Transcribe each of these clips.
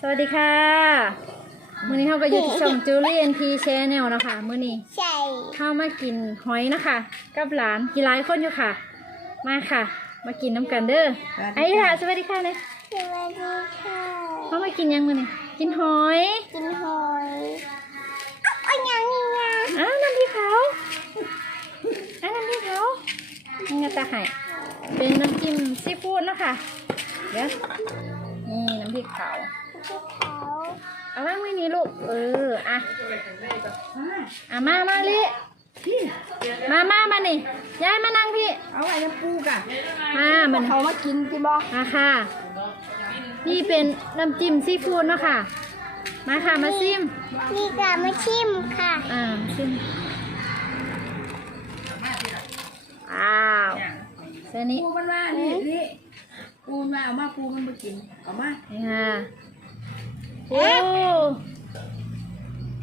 สวัสดีค่ะมื้อนี้เขาก็อยู่ที่ช่องจูเลียนพีแชนแนลนะคะมื้อนี้ใช่เข้ามากินหอยนะคะกับหลานกี่หลายคนอยู่ค่ะ มาค่ะ มากินน้ำกันเด้อไอ้ค่ะสวัสดีค่ะเลยสวัสดีค่ะเขามากินยังมื้อนี้กินหอยกินหอยอ้าวยังนี่นะอ้าวน้ำพริกเขาอ้าวน้ำพริกเขานี่กระตาไห่เป็นน้ำจิ้มซีฟู้ดเนาะคะเดี๋ยวนี่น้ำพริกเผาพี่ เขาเอาว่างไว้นี่ลูก เออ อะอะมามาลิมามามานี่ยายมานั่งพี่ เอาไว้น้ำปูกะมามันเขามากินที่บ่มาค่ะ นี่เป็นน้ำจิ้มซีฟู้ดเนาะค่ะ มาค่ะมาซิมมีกามาชิมค่ะ อ่าซิมว้าวเส้นนี้ปูมันว่านี่นี่ปูมันว่าเอามาปูมันมากิน เอามานี่ค่ะ โอ้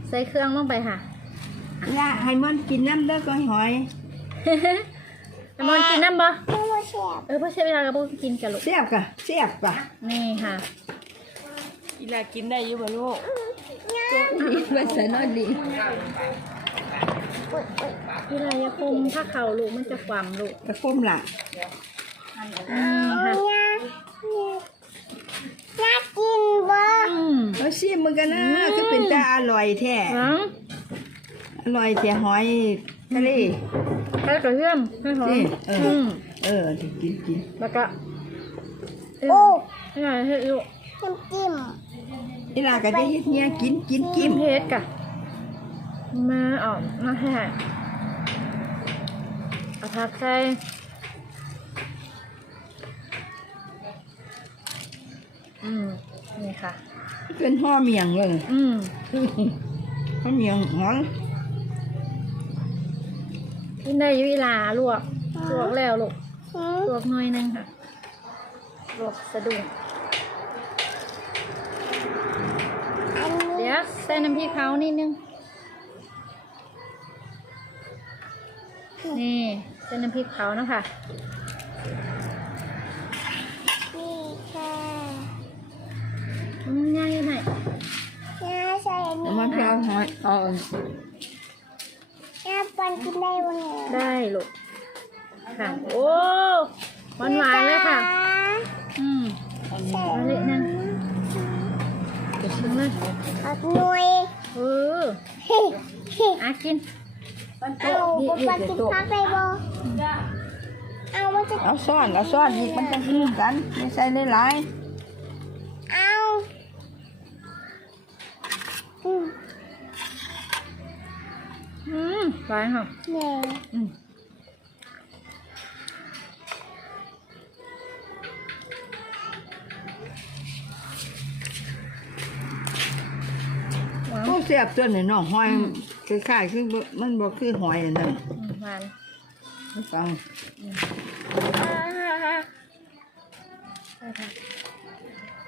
ใส่เครื่องลงไปค่ะอย่าให้มันกินน้ำเด้อก็หอยน้ำมันกินน้ำบ่ไม่ว่าแซ่บเออพ่อเชฟเวลากับพวกกินกันลูกเสียบกะเสียบกะนี่ค่ะ อีลากินได้อยู่บ่ลูกดีว่าใส่น้อยดีเวลายาคุมถ้าเข่าลูกมันจะความลูกกระปุ้มล่ะนี่ค่ะ น่ากินบ่ อื มเอาชิมมันกันนะก็เป็นตาอร่อยแท้หวังอร่อยแท้หอยทะเลไปกระเทียมให้หอมนี่เอออือืมเออที่กินกินแล้วก็เอโอ้อให้หน่อยให้ลูกน้ำจิ้มอีลาก็ได้เฮ็ดเนี่ยกินกินกิกินนเพชรกะมาออกมาให้เอาผักใส่อืมนี่ค่ะ เป็นห่อเมียงเลยอืมห่อเมียงหอยกินได้อยุเวลาลวกลวกแล้วลูกหืมลวกหน่อยหนึงค่ะลวกสะดุ้งอันนี้เดี๋ยวใส่น้ำพริกเขานิดนึงนี่ใส่น้ำพริกเขานะคะ นี่ค่ะ อืมง่ายหน่อยน่าใส่อันเอานี้มาเพียวหอยเอาน่าปันกินได้วันนี้ได้ลูกค่ะโอ้หวานหวานๆเลยค่ะ อืมใส่มาเลยนั่งเดี๋ยวชิมเลยผักหน่วยเออเฮ้เฮ้อะกินเอาบุปผากินผักได้บ่เอามันจะเอาซ่อนเอาซ่อนอีกมันจะกินกัน ไม่ใส่หลายเอา อืมหวานค่ะเนี่ย อืมหวานๆพวกเสียบตัวนี่น้องหอยคล้ายๆคือบ่มันบ่คือหอยอันนั่นอืมหวานไม่ฟังอ่าฮะฮะใช่ค่ะ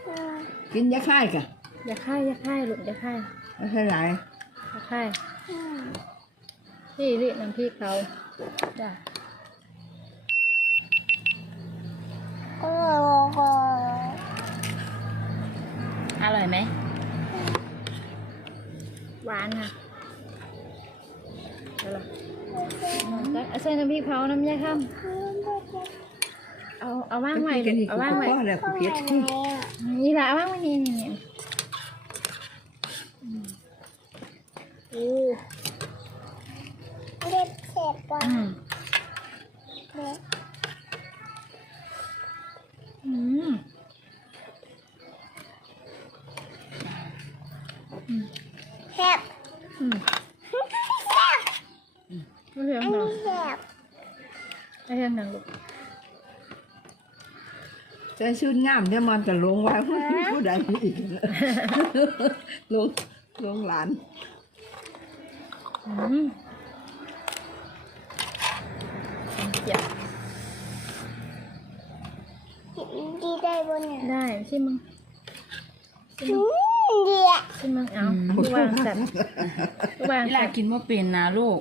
อืมกินยาค่ายกะอย่าค่ายอย่าค่ายลูกอย่าค่ายไม่ใช่หลายอย่าค่ายอืม พี่รีน้ำพริกเขาจ้ะโอ้โหอร่อยไหม หวานค่ะเอาล่ะเอาใส่น้ำพริกเผาน้ำยาข้ามเอาเอาว่างไว้กันลูนี่กกูเอาว่างไว้ก็แล้วกูเพียดนี่ละเอาว่างไว้นี่นี่นี่อืมโอ้เล็บเสร็จก่ อนอืมเนี่ยอืมอืมแซ่บอืมแซ่บไม่เพียงอันหรอนี้แซ่บไม่เพียงหนังลูกใส่ชุดงามเดี๋ยวมันจะลงไว้ผู้ใดอีกลงลงหลานอืม เดี๋ยวดีได้บนเนี่ยได้ใช่มึงอืมดีอะใช่มึงเอาลูกวางสัตว์ลูกวางเวสัลาตว์กินว่าเป็นนะลูก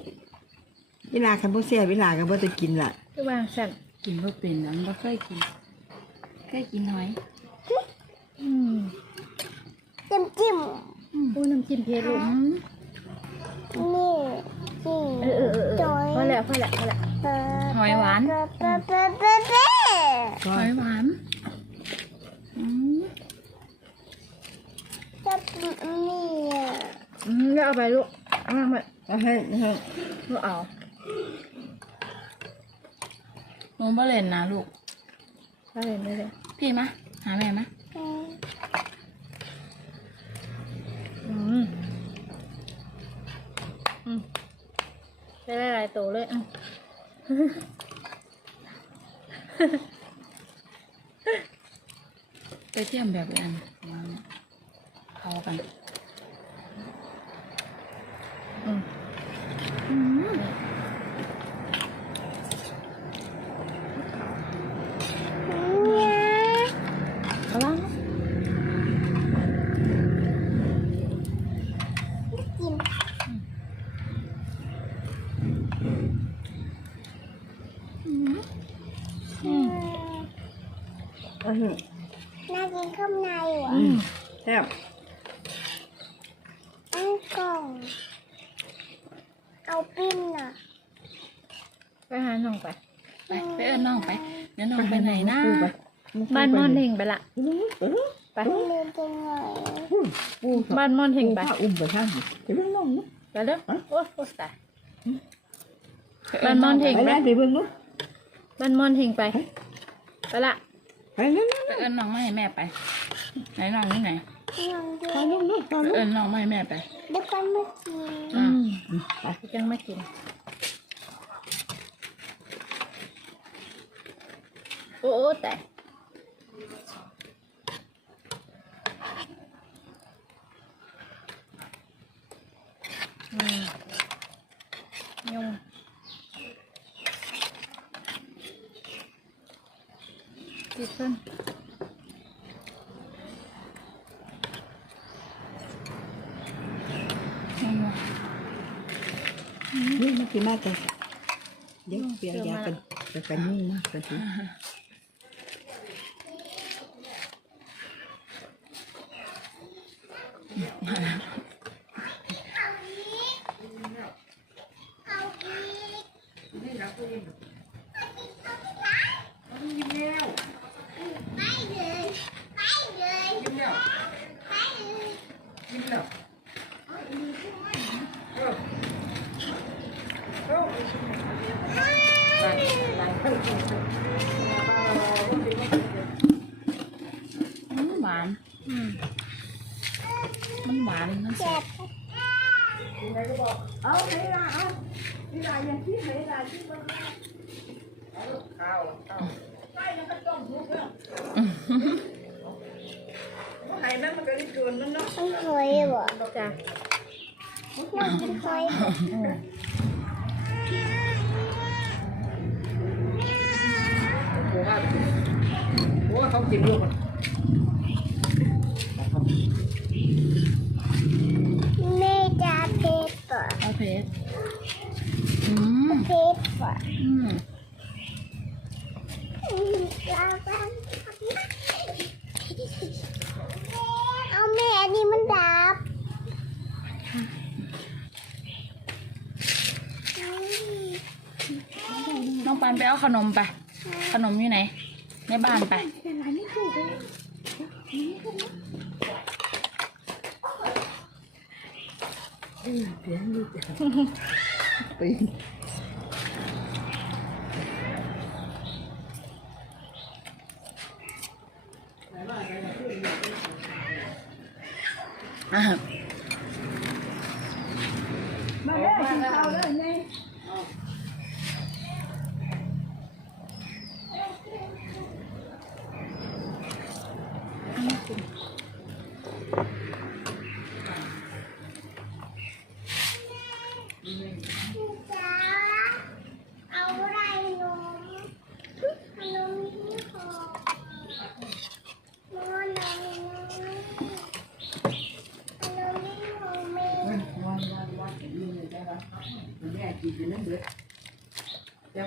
เวลาคันพวกเสียเวลาก็บ่จะกินล่ะลูกวางสัตว์กินว่าเป็นนั้นไม่เคยกินเคยกินหอยอืมจิ้มเผ็ดลูกอืมนี่ พอแล้วพอแล้วพอแล้วหอยหวานเป๊ะเป๊ะเป๊ะเป๊ะเป๊ะหอยหวานอืมจะนี่อะอืมแล้วเอาไปลูกเอามาเอาให้ให้ลูกเอาหนูบ่เล่นนะลูกได้เลยได้เลยพี่มะหาแม่มะ อืม อืมอืม ได้หลายตัวเลยอืมไปเทียมแบบอันเขากัน อืม อืม เนี่ย เอาล่ะ กิน อืม เอาให้ น่ากินข้างในว่ะ อืมแซ่บ อันกล่อง เอาปิ้นอะ ไปหาน้องไป ไปไปเอิ้นน้องไปเดี๋ยวน้องไปไหนนะปูไปบ้านม่อนเฮงไปละอืมเออไปลืมจังเลยปูปูบ้านม่อนเฮงไปปูผ้าอุ้มไปทางนี้ไปเบิ่งน้องเนาะไปเด้อโอ้โอ้ตายบ้านม่อนเฮงไปไปแล้วไปเบิ่งเนาะบ้านม่อนเฮงไปไปละไปแล้วไปเอิ้นน้องมาให้แม่ไป ไหนน้องนี่ไหนน้องดูไปแล้วเนาะไปไปแล้วเอิ้นน้องมาให้แม่ไปเดี๋ยวกันมากินอืมไปยังไม่กินโอ้โอ้แต่อืมยุงติดเพิ่นนี่มันสิมากเลยเดี๋ยวเปลี่ยน ยากันจะกันยุ่งมากกันที ไปเลยไปเลยไปเลย มันหวานอืมมันหวานมันแซ่บเอาไหนล่ะเอานี่ล่ะอย่างที่ไหนล่ะที่มันข้าวข้าวใช่ยังก็ต้องลุกแล้วไข่นั่นมันก็ได้เกินนั่นเนาะ มันหอยบ่ จ้ะน้องกินหอยโอ้เขากินลูกมัน แม่จะเพชรบ่ เอาเพชรอืม เพชรบ่ อืม ลาบ้านเอาแม่อันนี้มันดับ น้องปั นไปเอาขนมไป ขนมอยู่ไหน ในบ้านไปปีอ่า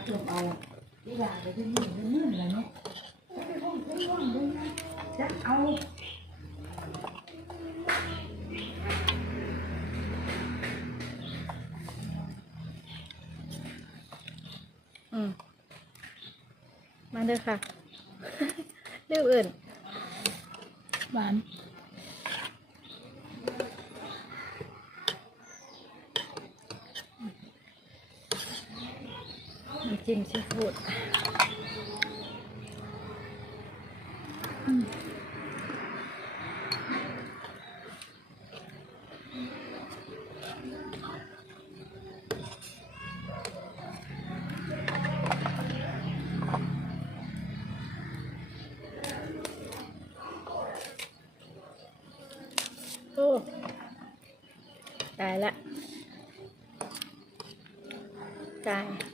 เติมเอาอีหลาไปที่นี่ที่นู่นอะไรเนาะไปห้องไปห้องด้วยนะจะเอาอืมมาเด้อค่ะเรื่องอื่นหวาน จิ้มซีฟู้ดตายละตาย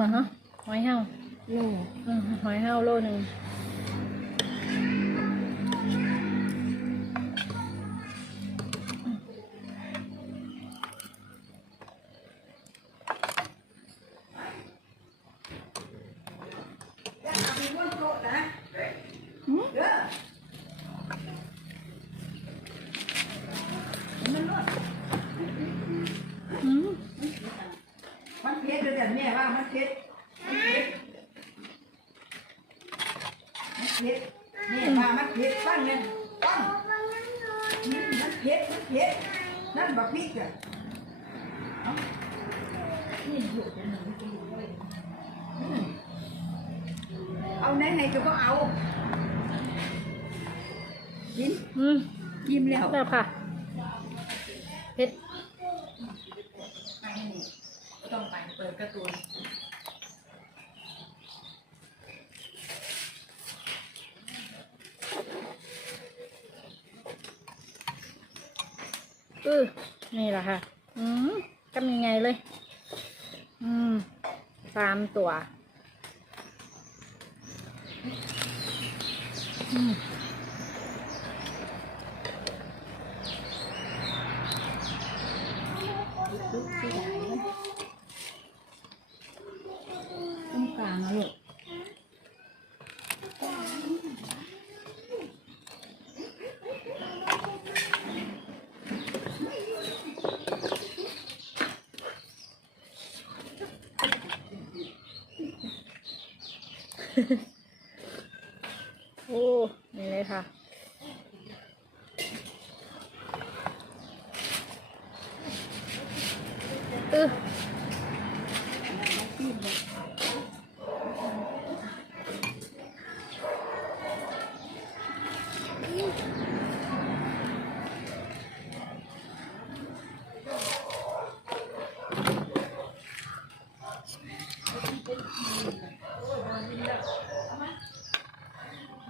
มาฮะหอยเห่าโลอืมหอยเห่าโลหนึ่ง มันเผ็ดเดี๋ยวแต่แม่ว่ามันเผ็ดมันเผ็ดมันเผ็ดแม่ว่ามันเผ็ดปั้นเงินปั้นบางนั้นนอนอืมมันเผ็ดมันเผ็ดนั่นบักพริกอะเอานี่อยู่ตรงไหนอืมเอาไหนไหนก็บ่เอากินอืมยิ้มแล้ว แบบค่ะ เผ็ด ไปนี่ ต้องไปเปิดการ์ตูนอือนี่แหละค่ะ อืมทำยังไงเลย อืมสามตัว อืม ตรงกลางนะลูก โอ้ นี่เลยค่ะอือ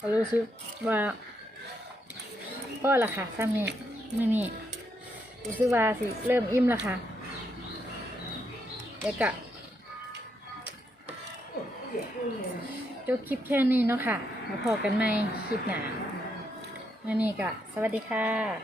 ก็รู้สึกว่าพ่อละค่ะซ้ำนี่มื่อนี่รู้สึกว่าสิ เริ่มอิ่มละค่ะเดี๋ยวกะจบคลิปแค่นี้เนาะค่ะมาพอกันไหมคลิปหนามื่อนี้กะ สวัสดีค่ะ